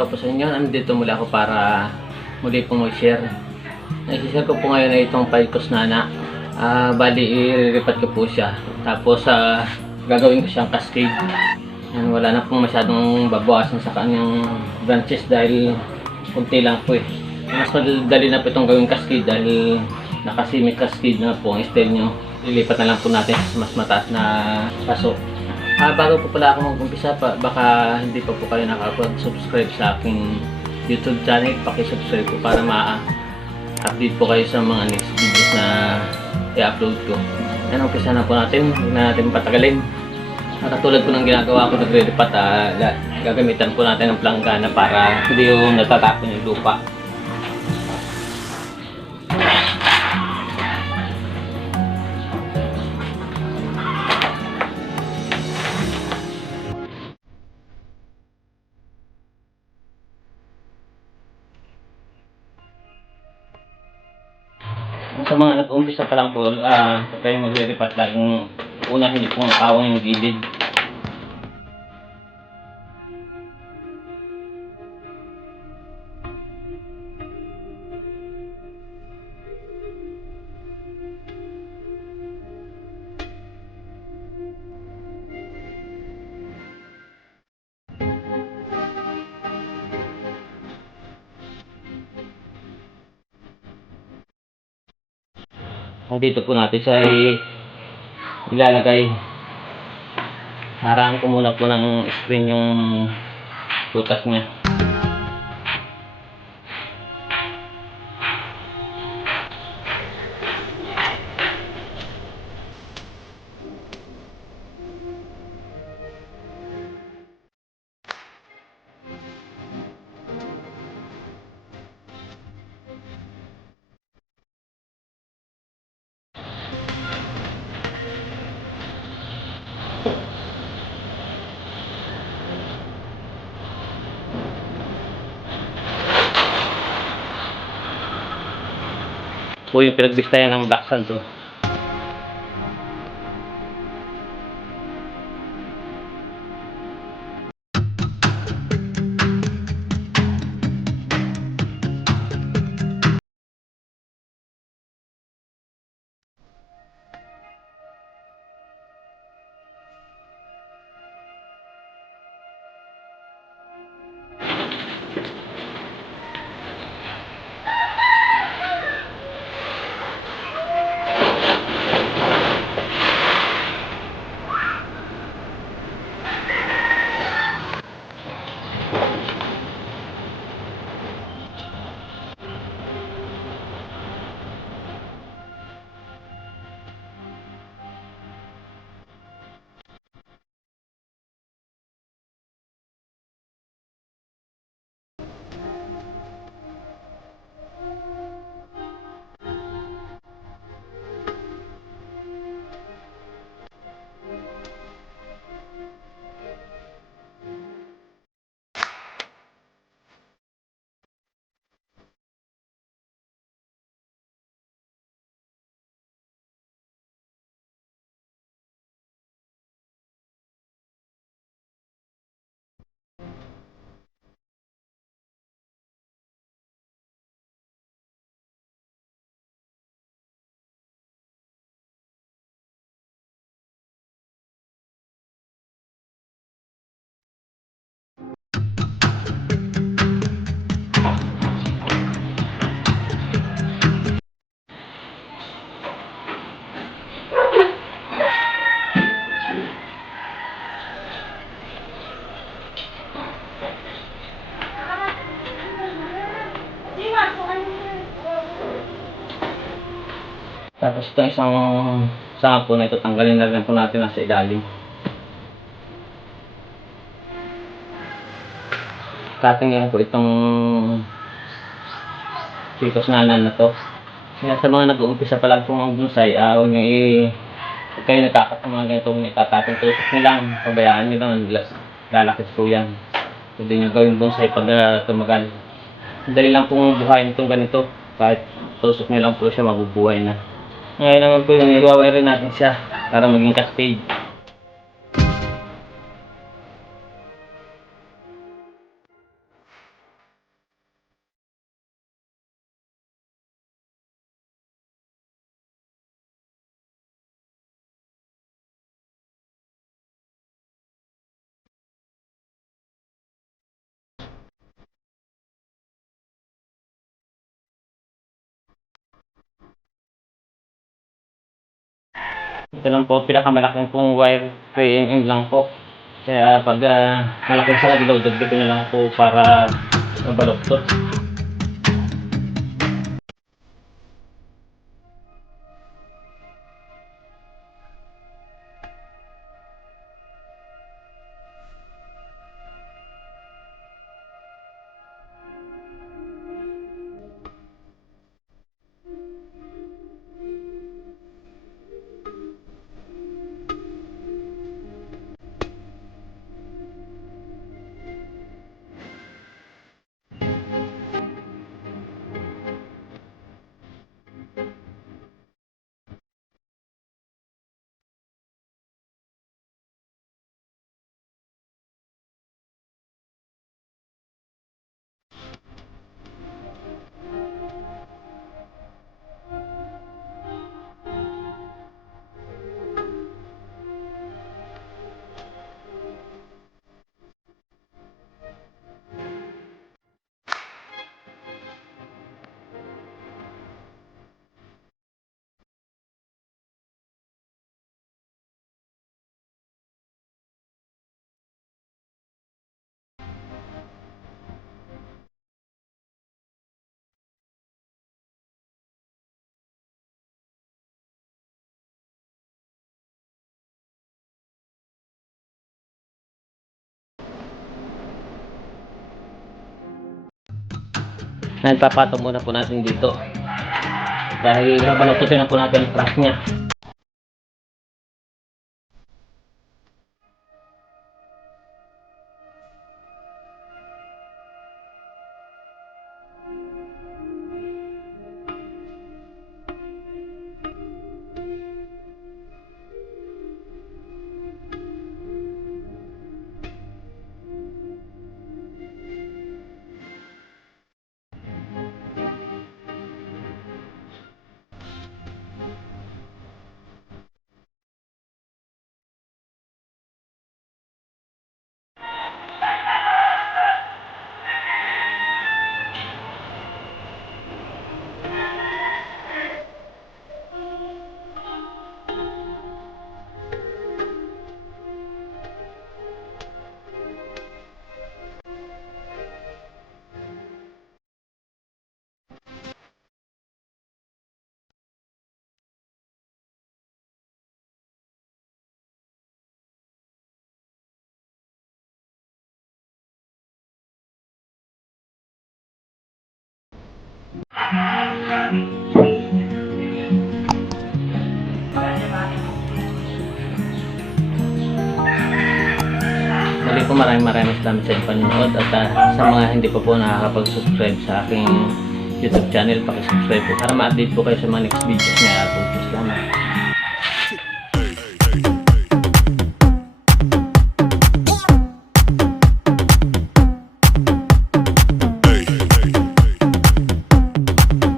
araw po sa inyo. Nandito muli ako para muli pong mag-share. I-share ko po ngayon ay itong Picos Nana. Bali, i-repat ko po siya. Tapos, gagawin ko siyang cascade. Yan, wala na pong masyadong babawasan sa kanyang branches dahil kunti lang po eh. Mas madali na po itong gawing cascade dahil naka-semi cascade na po ang style nyo. Lilipat na lang po natin sa mas mataas na paso. Bago po pala ako mag-umpisa, baka hindi pa po kayo nakapag-subscribe sa aking YouTube channel, paki-subscribe po para ma-update po kayo sa mga next videos na i-upload ko. Yan, umpisa na po natin, huwag na natin patagalin. Katulad po ng ginagawa ko, nagre-repat, gagamitan po natin ng planggana para hindi yung natatapon yung lupa. Sa mga nag-umpisa pa lang po, kayo magre-repat lang yung una, hindi po makawang yung gilid. Dito po natin siya ilalagay. Haraan ko muna po ng screen yung butas niya. Po yung pinagbistayan ng black sand to. Tapos itong isang sampo na ito, tanggalin na rin po natin nasa ilalim. Katingin po itong Picos Nana na to. Kaya sa mga nag-uumpisa pa lang po ng bonsai, huwag nyo kayo nagkakat ng mga ganitong itatapin tusok nyo lang, pabayaan nyo lang, lalakit po yan. Pwede nyo gawin bonsai pag tumagal. Dali lang pong buhayin itong ganito, kahit tusok nyo lang po siya, mabubuhay na. Ngayon naman po yung i-wire natin siya para maging cascade. Ito lang po, pinakamalaking pong wire frame lang po. Kaya pag malaki sa ilaw, dagdag na lang po para mabaloktot. Nagpapatong muna po natin dito. Dahil babaloktotin na po natin ang track niya. Muli po, maraming salamat sa inyong panonood at sa mga hindi pa po nakakapag-subscribe sa aking YouTube channel, pakisubscribe po para ma-update po kayo sa mga next videos na i-upload. Salamat.